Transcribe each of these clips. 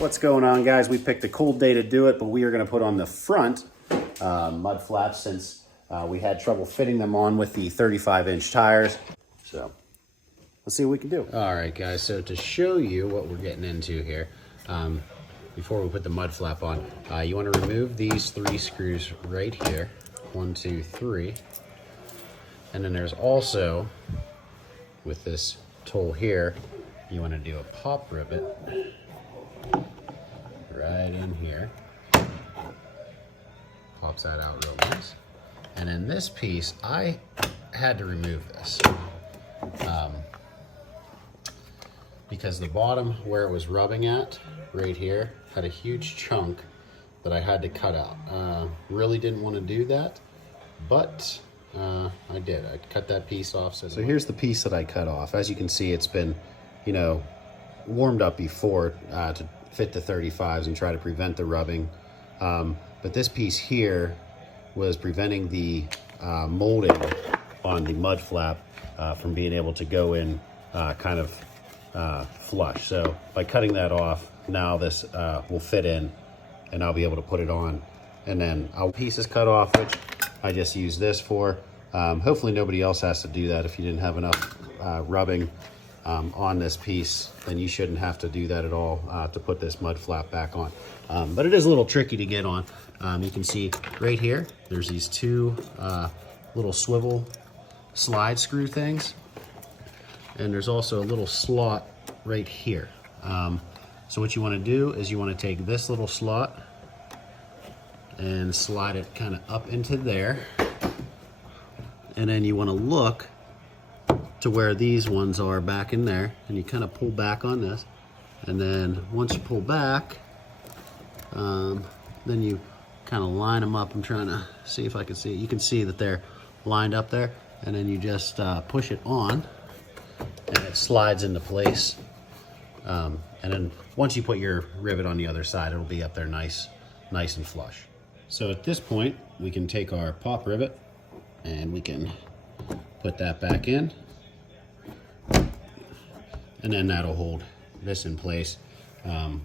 What's going on, guys? We picked a cold day to do it, but we are going to put on the front mud flaps since we had trouble fitting them on with the 35-inch tires. So let's see what we can do. All right, guys, so to show you what we're getting into here, before we put the mud flap on, you want to remove these 3 screws right here. 1, 2, 3. And then there's also, with this tool here, you want to do a pop rivet right in here. Pops that out real nice. And in this piece, I had to remove this because the bottom where it was rubbing at, right here, had a huge chunk that I had to cut out. Really didn't want to do that, but I did. I cut that piece off. So here's the piece that I cut off. As you can see, it's been, you know, warmed up before to fit the 35s and try to prevent the rubbing. But this piece here was preventing the molding on the mud flap from being able to go in kind of flush. So by cutting that off, now this will fit in and I'll be able to put it on. And then pieces cut off, which I just use this for. Hopefully nobody else has to do that. If you didn't have enough rubbing on this piece, then you shouldn't have to do that at all to put this mud flap back on. But it is a little tricky to get on. You can see right here, there's these 2 little swivel slide screw things. And there's also a little slot right here. So what you want to do is you want to take this little slot and slide it kind of up into there. And then you want to look to where these ones are back in there, and you kind of pull back on this. And then once you pull back, then you kind of line them up. I'm trying to see if I can see it. You can see that they're lined up there, and then you just push it on and it slides into place. And then once you put your rivet on the other side, it'll be up there nice and flush. So at this point, we can take our pop rivet and we can put that back in. And then that'll hold this in place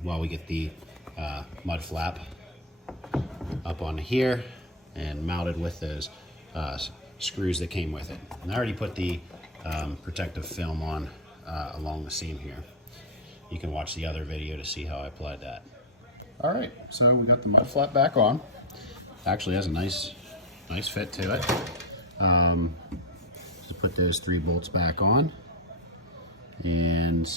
while we get the mud flap up on here and mounted with those screws that came with it. And I already put the protective film on along the seam here. You can watch the other video to see how I applied that. All right, so we got the mud flap back on. Actually has a nice fit to it. Just put those 3 bolts back on, and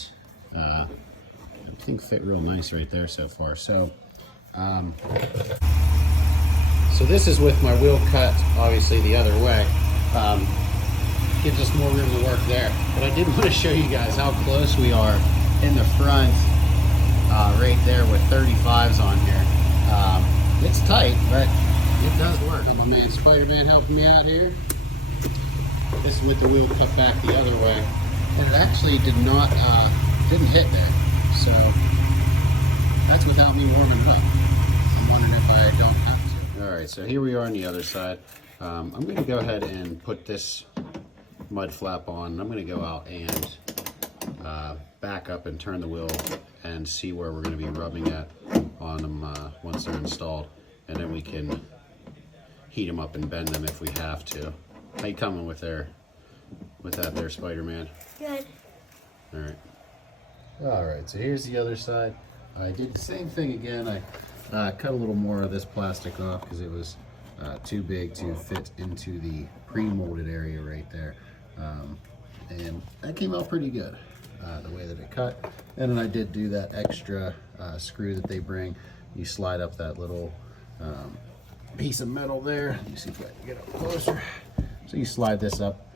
everything fit real nice right there so far. So this is with my wheel cut obviously the other way. Gives us more room to work there. But I did want to show you guys how close we are in the front, right there with 35s on here. It's tight, but it does work. My man Spider-Man helping me out here. This is with the wheel cut back the other way, and it actually didn't hit there. So that's without me warming it up. I'm wondering if I don't have to. All right, so here we are on the other side. I'm going to go ahead and put this mud flap on. I'm going to go out and back up and turn the wheel and see where we're going to be rubbing at on them once they're installed, and then we can heat them up and bend them if we have to. How you coming with that there, Spider-Man? Good. All right, so here's the other side. I did the same thing again. I cut a little more of this plastic off because it was too big to fit into the pre-molded area right there. And that came out pretty good, the way that it cut. And then I did do that extra screw that they bring. You slide up that little piece of metal there. Let me see if I can get up closer. So you slide this up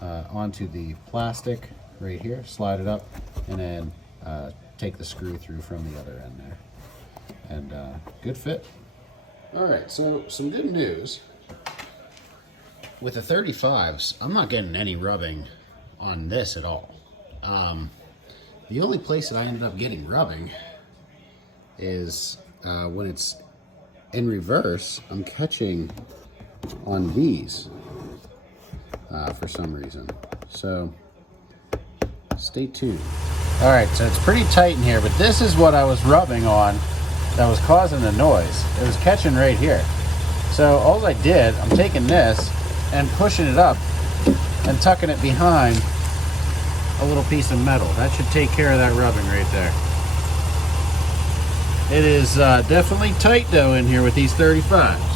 onto the plastic right here, slide it up, and then take the screw through from the other end there. And good fit. All right, so some good news. With the 35s, I'm not getting any rubbing on this at all. The only place that I ended up getting rubbing is when it's in reverse. I'm catching on these for some reason. So stay tuned. All right, so it's pretty tight in here, but this is what I was rubbing on that was causing the noise. It was catching right here. So all I did, I'm taking this and pushing it up and tucking it behind a little piece of metal. That should take care of that rubbing right there. It is definitely tight though in here with these 35s.